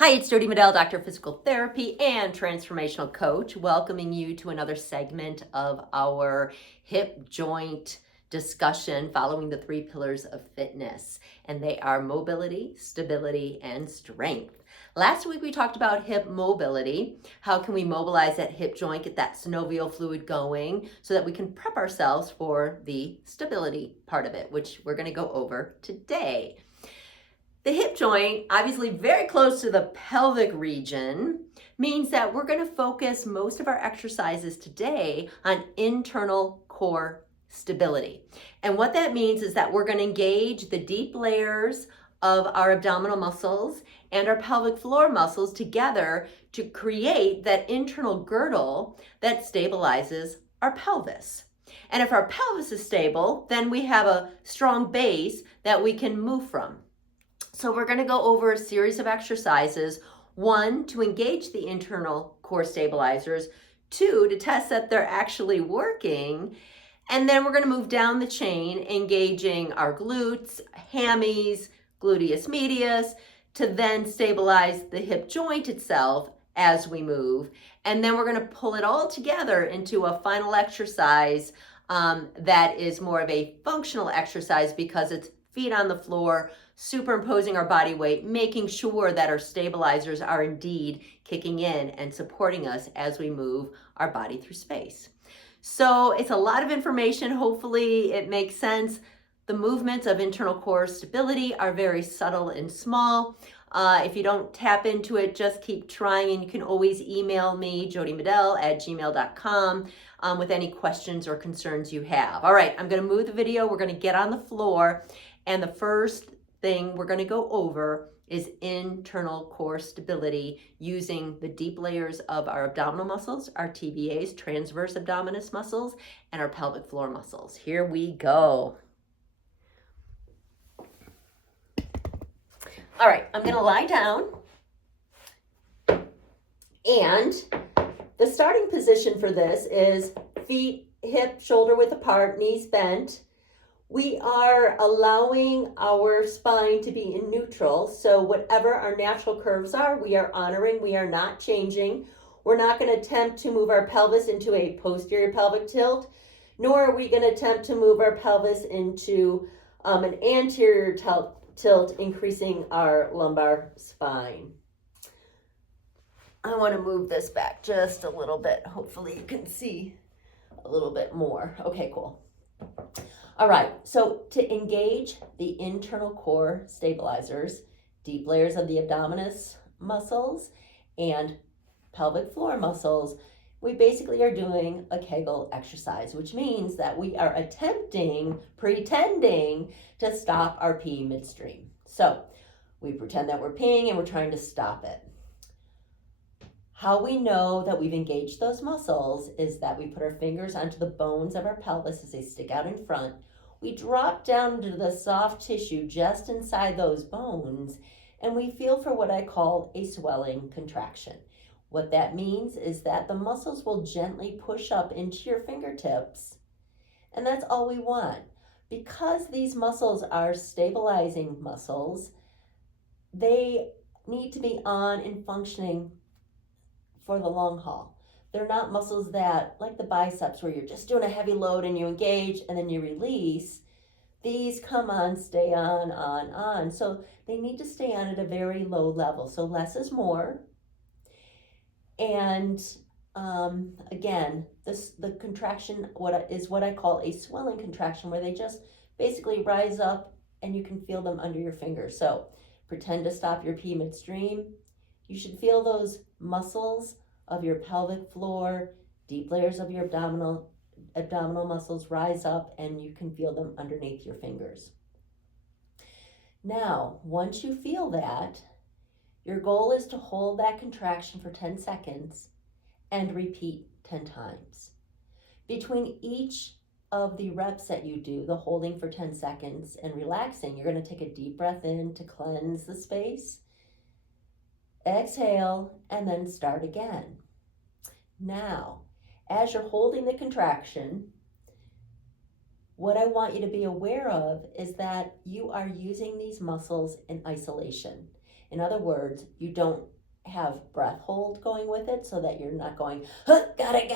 Hi, it's Jodi Medell, Doctor of Physical Therapy and Transformational Coach, welcoming you to another segment of our hip joint discussion following the 3 pillars of fitness. And they are mobility, stability, and strength. Last week we talked about hip mobility. How can we mobilize that hip joint, get that synovial fluid going so that we can prep ourselves for the stability part of it, which we're going to go over today. The hip joint, obviously very close to the pelvic region, means that we're going to focus most of our exercises today on internal core stability. And what that means is that we're going to engage the deep layers of our abdominal muscles and our pelvic floor muscles together to create that internal girdle that stabilizes our pelvis. And if our pelvis is stable, then we have a strong base that we can move from. So we're going to go over a series of exercises, 1, to engage the internal core stabilizers, 2, to test that they're actually working, and then we're going to move down the chain, engaging our glutes, hammies, gluteus medius, to then stabilize the hip joint itself as we move. And then we're going to pull it all together into a final exercise that is more of a functional exercise because it's feet on the floor, superimposing our body weight, making sure that our stabilizers are indeed kicking in and supporting us as we move our body through space. So it's a lot of information. Hopefully it makes sense. The movements of internal core stability are very subtle and small. If you don't tap into it, just keep trying, and you can always email me, jodimedell@gmail.com, with any questions or concerns you have. All right, I'm going to move the video. We're going to get on the floor, and the first thing we're going to go over is internal core stability using the deep layers of our abdominal muscles, our TBAs, transverse abdominis muscles, and our pelvic floor muscles. Here we go. All right, I'm going to lie down, and the starting position for this is feet hip shoulder width apart, knees bent. We are allowing our spine to be in neutral, so whatever our natural curves are, we are honoring, we are not changing. We're not going to attempt to move our pelvis into a posterior pelvic tilt, nor are we going to attempt to move our pelvis into an anterior tilt, increasing our lumbar spine. I want to move this back just a little bit. Hopefully you can see a little bit more. Okay, cool. All right, so to engage the internal core stabilizers, deep layers of the abdominis muscles and pelvic floor muscles, we basically are doing a Kegel exercise, which means that we are pretending to stop our pee midstream. So we pretend that we're peeing and we're trying to stop it. How we know that we've engaged those muscles is that we put our fingers onto the bones of our pelvis as they stick out in front. We drop down into the soft tissue just inside those bones, and we feel for what I call a swelling contraction. What that means is that the muscles will gently push up into your fingertips, and that's all we want. Because these muscles are stabilizing muscles, they need to be on and functioning for the long haul. They're not muscles that, like the biceps, where you're just doing a heavy load and you engage and then you release. These come on, stay on. So they need to stay on at a very low level. So less is more. And again, the contraction what I call a swelling contraction, where they just basically rise up and you can feel them under your fingers. So pretend to stop your pee midstream. You should feel those muscles of your pelvic floor, deep layers of your abdominal muscles rise up, and you can feel them underneath your fingers. Now, once you feel that, your goal is to hold that contraction for 10 seconds and repeat 10 times. Between each of the reps that you do, the holding for 10 seconds and relaxing, you're going to take a deep breath in to cleanse the space. Exhale, and then start again. Now, as you're holding the contraction, what I want you to be aware of is that you are using these muscles in isolation. In other words, you don't have breath hold going with it, so that you're not going, huh, got it,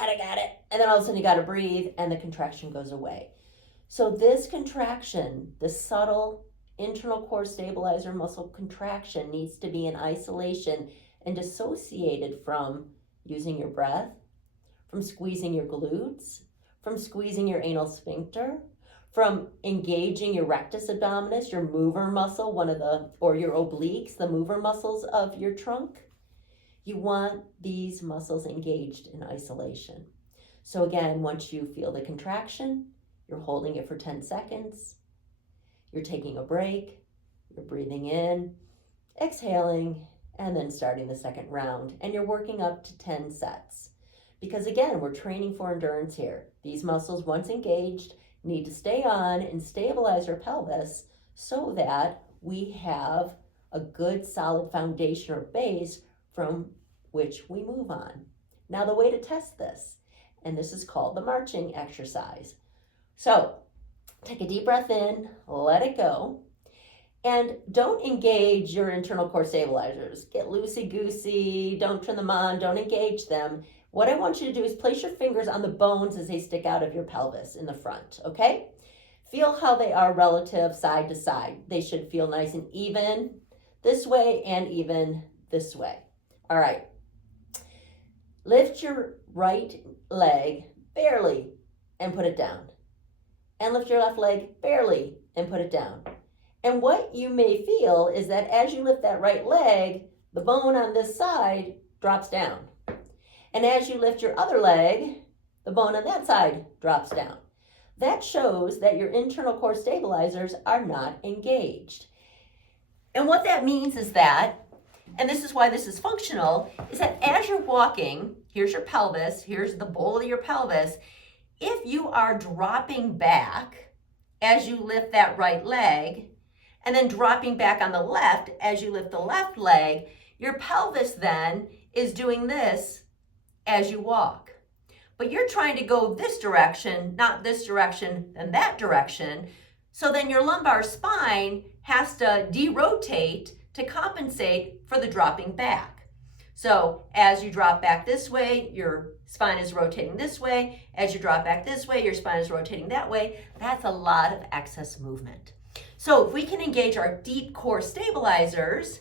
and then all of a sudden you got to breathe and the contraction goes away. So this contraction, the subtle internal core stabilizer muscle contraction, needs to be in isolation and dissociated from using your breath, from squeezing your glutes, from squeezing your anal sphincter, from engaging your rectus abdominis, your mover muscle, or your obliques, the mover muscles of your trunk. You want these muscles engaged in isolation. So again, once you feel the contraction, you're holding it for 10 seconds. You're taking a break. You're breathing in, exhaling, and then starting the second round. And you're working up to 10 sets. Because again, we're training for endurance here. These muscles, once engaged, need to stay on and stabilize our pelvis so that we have a good solid foundation or base from which we move on. Now the way to test this, and this is called the marching exercise. So take a deep breath in, let it go, and don't engage your internal core stabilizers. Get loosey-goosey, don't turn them on, don't engage them. What I want you to do is place your fingers on the bones as they stick out of your pelvis in the front, okay? Feel how they are relative side to side. They should feel nice and even this way and even this way. All right. Lift your right leg barely and put it down. And lift your left leg barely and put it down. And what you may feel is that as you lift that right leg, the bone on this side drops down. And as you lift your other leg, the bone on that side drops down. That shows that your internal core stabilizers are not engaged. And what that means is that, and this is why this is functional, is that as you're walking, here's your pelvis, here's the bowl of your pelvis. If you are dropping back as you lift that right leg, and then dropping back on the left as you lift the left leg, your pelvis then is doing this as you walk. But you're trying to go this direction, not this direction, and that direction. So then your lumbar spine has to derotate to compensate for the dropping back. So as you drop back this way, your spine is rotating this way. As you drop back this way, your spine is rotating that way. That's a lot of excess movement. So if we can engage our deep core stabilizers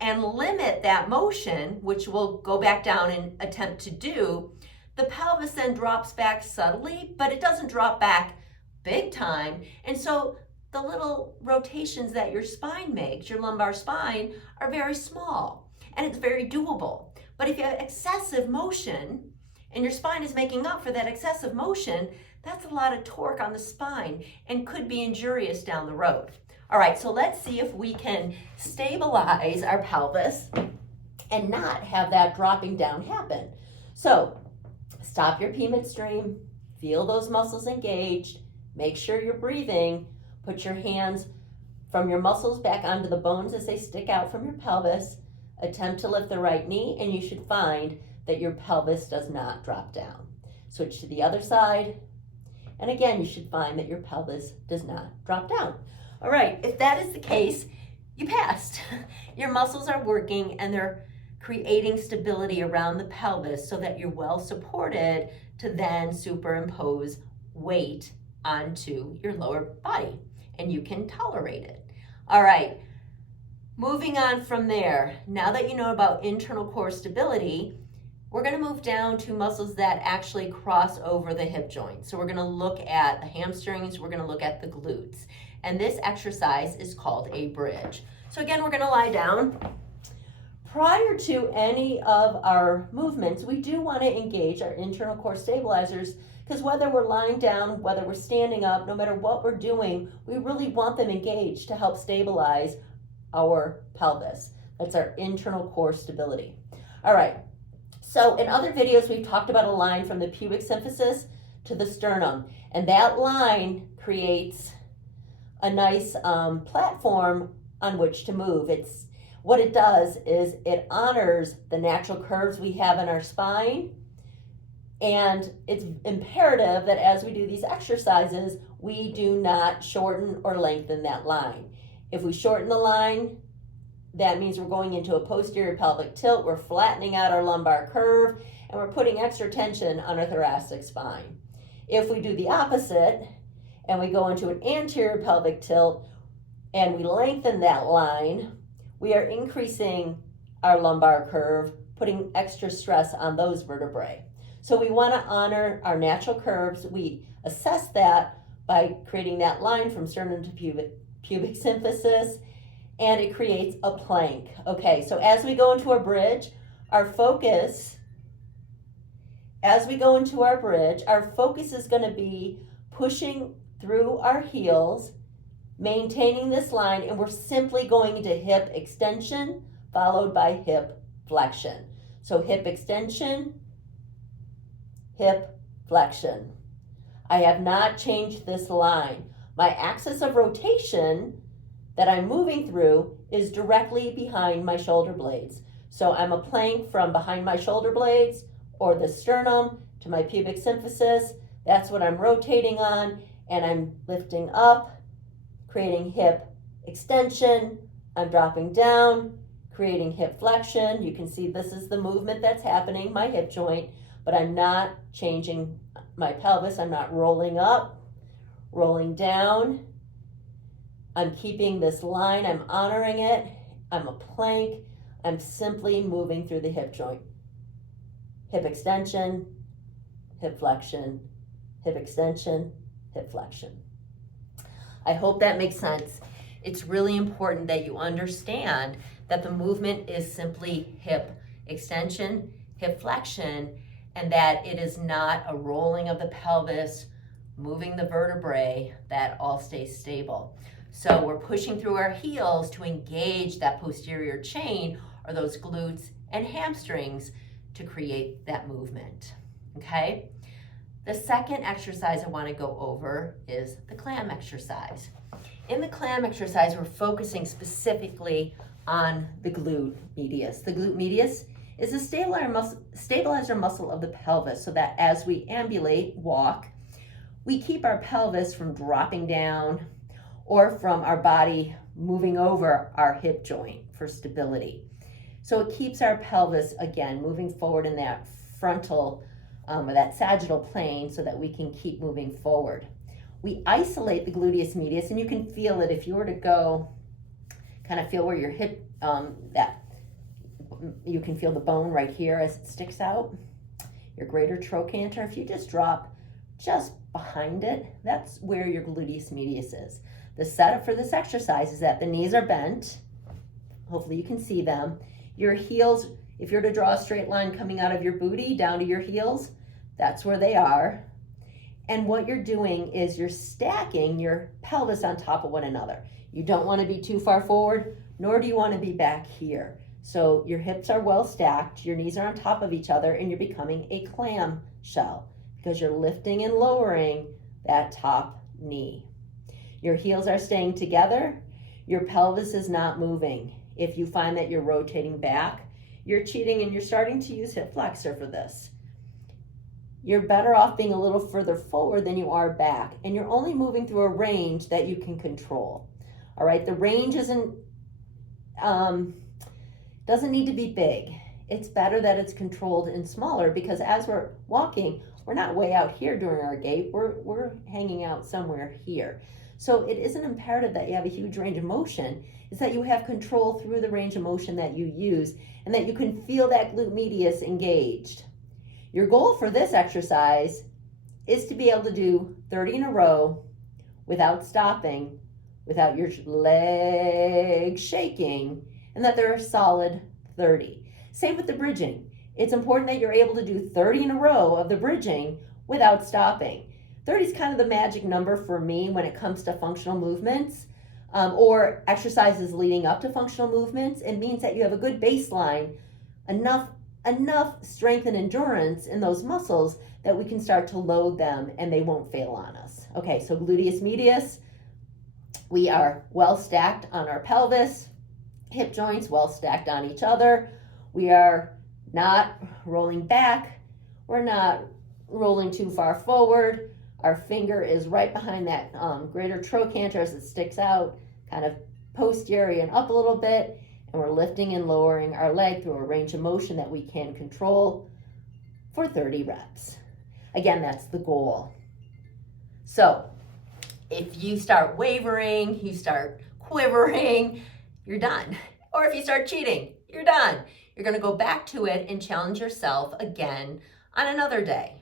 and limit that motion, which we'll go back down and attempt to do, the pelvis then drops back subtly, but it doesn't drop back big time. And so the little rotations that your spine makes, your lumbar spine, are very small, and it's very doable. But if you have excessive motion and your spine is making up for that excessive motion, that's a lot of torque on the spine and could be injurious down the road. All right, so let's see if we can stabilize our pelvis and not have that dropping down happen. So stop your P midstream, feel those muscles engaged, make sure you're breathing, put your hands from your muscles back onto the bones as they stick out from your pelvis, attempt to lift the right knee, and you should find that your pelvis does not drop down. Switch to the other side, and again, you should find that your pelvis does not drop down. All right, if that is the case, you passed. Your muscles are working and they're creating stability around the pelvis so that you're well supported to then superimpose weight onto your lower body and you can tolerate it. All right, moving on from there. Now that you know about internal core stability, we're going to move down to muscles that actually cross over the hip joint. So we're going to look at the hamstrings, we're going to look at the glutes. And this exercise is called a bridge. So again, we're going to lie down. Prior to any of our movements, we do want to engage our internal core stabilizers, because whether we're lying down, whether we're standing up, no matter what we're doing, we really want them engaged to help stabilize our pelvis. That's our internal core stability. All right. So in other videos, we've talked about a line from the pubic symphysis to the sternum, and that line creates a nice platform on which to move. What it does is it honors the natural curves we have in our spine, and it's imperative that as we do these exercises, we do not shorten or lengthen that line. If we shorten the line, that means we're going into a posterior pelvic tilt. We're flattening out our lumbar curve, and we're putting extra tension on our thoracic spine. If we do the opposite, and we go into an anterior pelvic tilt, and we lengthen that line, we are increasing our lumbar curve, putting extra stress on those vertebrae. So we want to honor our natural curves. We assess that by creating that line from sternum to pubic symphysis, and it creates a plank. Okay, so as we go into our bridge, our focus is going to be pushing through our heels, maintaining this line, and we're simply going into hip extension followed by hip flexion. So hip extension, hip flexion. I have not changed this line. My axis of rotation that I'm moving through is directly behind my shoulder blades. So I'm a plank from behind my shoulder blades or the sternum to my pubic symphysis. That's what I'm rotating on, and I'm lifting up, creating hip extension. I'm dropping down, creating hip flexion. You can see this is the movement that's happening, my hip joint, but I'm not changing my pelvis. I'm not rolling up, rolling down. I'm keeping this line, I'm honoring it. I'm a plank. I'm simply moving through the hip joint. Hip extension, hip flexion, hip extension, hip flexion. I hope that makes sense. It's really important that you understand that the movement is simply hip extension, hip flexion, and that it is not a rolling of the pelvis, moving the vertebrae, that all stays stable. So we're pushing through our heels to engage that posterior chain or those glutes and hamstrings to create that movement, okay? The second exercise I want to go over is the clam exercise. In the clam exercise, we're focusing specifically on the glute medius. The glute medius is a stabilizer muscle of the pelvis, so that as we ambulate, walk, we keep our pelvis from dropping down or from our body moving over our hip joint for stability. So it keeps our pelvis, again, moving forward in that frontal or that sagittal plane so that we can keep moving forward. We isolate the gluteus medius, and you can feel it if you were to go, kind of feel where your hip, you can feel the bone right here as it sticks out, your greater trochanter. If you just drop just behind it, that's where your gluteus medius is. The setup for this exercise is that the knees are bent. Hopefully you can see them. Your heels, if you're to draw a straight line coming out of your booty down to your heels, that's where they are. And what you're doing is you're stacking your pelvis on top of one another. You don't want to be too far forward, nor do you want to be back here. So your hips are well stacked, your knees are on top of each other, and you're becoming a clam shell because you're lifting and lowering that top knee. Your heels are staying together, your pelvis is not moving. If you find that you're rotating back, you're cheating and you're starting to use hip flexor for this. You're better off being a little further forward than you are back, and you're only moving through a range that you can control. All right, the range doesn't need to be big. It's better that it's controlled and smaller, because as we're walking, we're not way out here during our gait, we're hanging out somewhere here. So it isn't imperative that you have a huge range of motion. It's that you have control through the range of motion that you use, and that you can feel that glute medius engaged. Your goal for this exercise is to be able to do 30 in a row without stopping, without your legs shaking, and that they're a solid 30. Same with the bridging. It's important that you're able to do 30 in a row of the bridging without stopping. 30 is kind of the magic number for me when it comes to functional movements or exercises leading up to functional movements. It means that you have a good baseline, enough strength and endurance in those muscles that we can start to load them and they won't fail on us. Okay, so gluteus medius, we are well stacked on our pelvis, hip joints well stacked on each other. We are not rolling back, we're not rolling too far forward. Our finger is right behind that greater trochanter as it sticks out, kind of posterior and up a little bit, And we're lifting and lowering our leg through a range of motion that we can control for 30 reps. Again, that's the goal. So if you start wavering, you start quivering, you're done. Or if you start cheating, you're done. You're gonna go back to it and challenge yourself again on another day,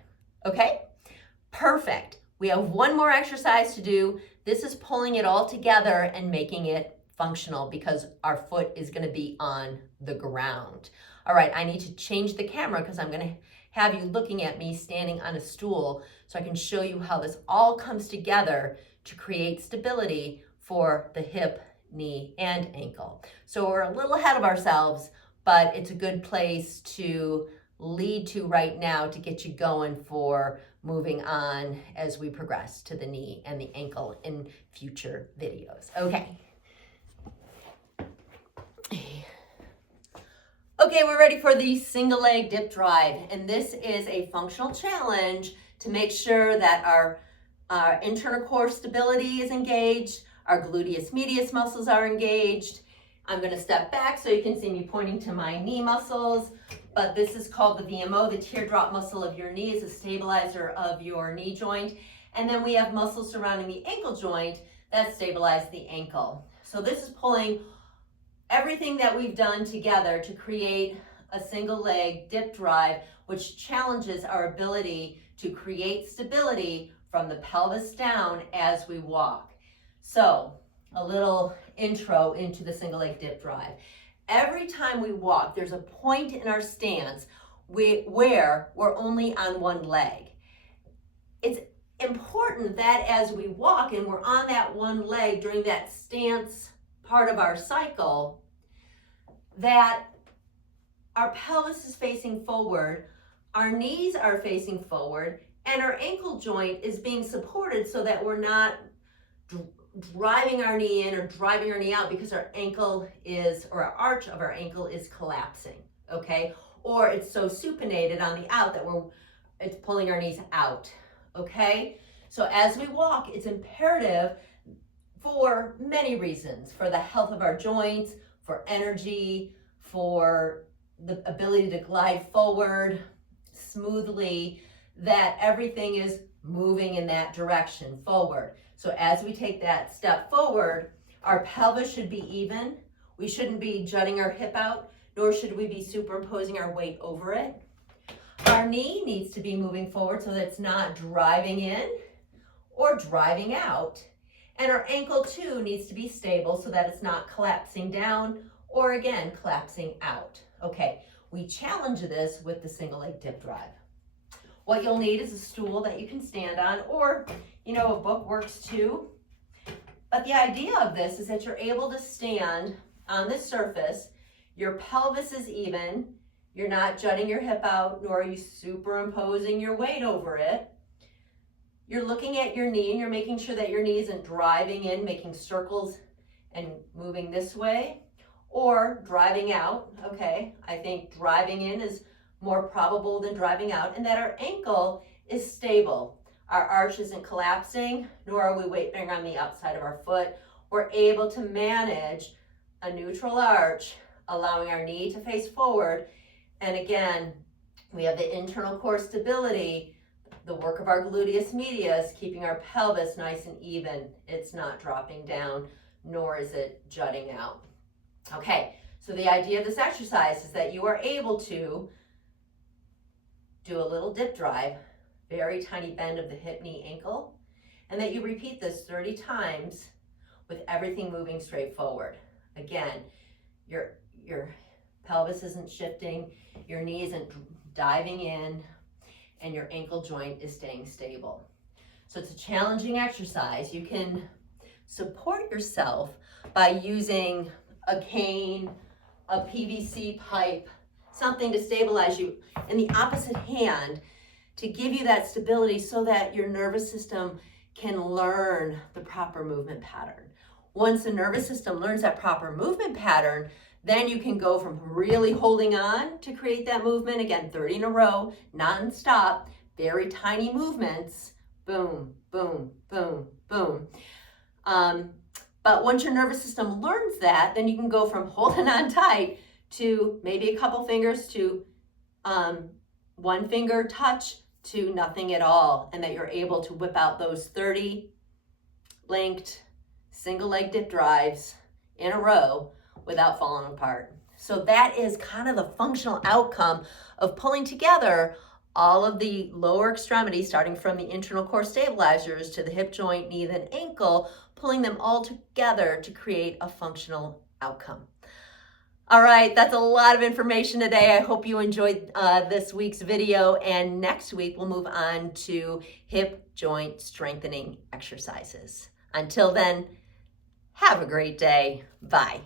okay? Perfect. We have one more exercise to do. This is pulling it all together and making it functional because our foot is gonna be on the ground. All right, I need to change the camera because I'm gonna have you looking at me standing on a stool so I can show you how this all comes together to create stability for the hip, knee, and ankle. So we're a little ahead of ourselves, but it's a good place to lead to right now to get you going for moving on as we progress to the knee and the ankle in future videos. Okay. Okay, we're ready for the single leg dip drive, and this is a functional challenge to make sure that our internal core stability is engaged, our gluteus medius muscles are engaged. I'm going to step back so you can see me pointing to my knee muscles, but this is called the VMO, the teardrop muscle of your knee, is a stabilizer of your knee joint, and then we have muscles surrounding the ankle joint that stabilize the ankle. So this is pulling everything that we've done together to create a single leg dip drive, which challenges our ability to create stability from the pelvis down as we walk. So a little intro into the single leg dip drive. Every time we walk, there's a point in our stance where we're only on one leg. It's important that as we walk and we're on that one leg during that stance part of our cycle, that our pelvis is facing forward, our knees are facing forward, and our ankle joint is being supported so that we're not driving our knee in or driving our knee out because our ankle is, or our arch of our ankle is collapsing, okay? Or it's so supinated on the out that it's pulling our knees out, okay? So as we walk, it's imperative for many reasons, for the health of our joints, for energy, for the ability to glide forward smoothly, that everything is moving in that direction forward. So as we take that step forward, our pelvis should be even. We shouldn't be jutting our hip out, nor should we be superimposing our weight over it. Our knee needs to be moving forward so that it's not driving in or driving out. And our ankle too needs to be stable so that it's not collapsing down or again, collapsing out. Okay, we challenge this with the single leg dip drive. What you'll need is a stool that you can stand on, or, a book works too. But the idea of this is that you're able to stand on this surface, your pelvis is even, you're not jutting your hip out, nor are you superimposing your weight over it. You're looking at your knee and you're making sure that your knee isn't driving in, making circles and moving this way, or driving out, okay? I think driving in is more probable than driving out, and that our ankle is stable. Our arch isn't collapsing, nor are we weight bearing on the outside of our foot. We're able to manage a neutral arch, allowing our knee to face forward. And again, we have the internal core stability, the work of our gluteus medius, keeping our pelvis nice and even. It's not dropping down, nor is it jutting out. Okay, so the idea of this exercise is that you are able to do a little dip drive, very tiny bend of the hip, knee, ankle, and that you repeat this 30 times with everything moving straight forward. Again, your pelvis isn't shifting, your knee isn't diving in, and your ankle joint is staying stable. So it's a challenging exercise. You can support yourself by using a cane, a PVC pipe, something to stabilize you in the opposite hand to give you that stability so that your nervous system can learn the proper movement pattern. Once the nervous system learns that proper movement pattern, then you can go from really holding on to create that movement, again, 30 in a row, non-stop, very tiny movements, boom, boom, boom, boom. But once your nervous system learns that, then you can go from holding on tight to maybe a couple fingers to one finger touch to nothing at all, and that you're able to whip out those 30 linked single leg dip drives in a row without falling apart. So that is kind of the functional outcome of pulling together all of the lower extremities, starting from the internal core stabilizers to the hip joint, knee, then ankle, pulling them all together to create a functional outcome. All right, that's a lot of information today. I hope you enjoyed this week's video, and next week we'll move on to hip joint strengthening exercises. Until then, have a great day. Bye.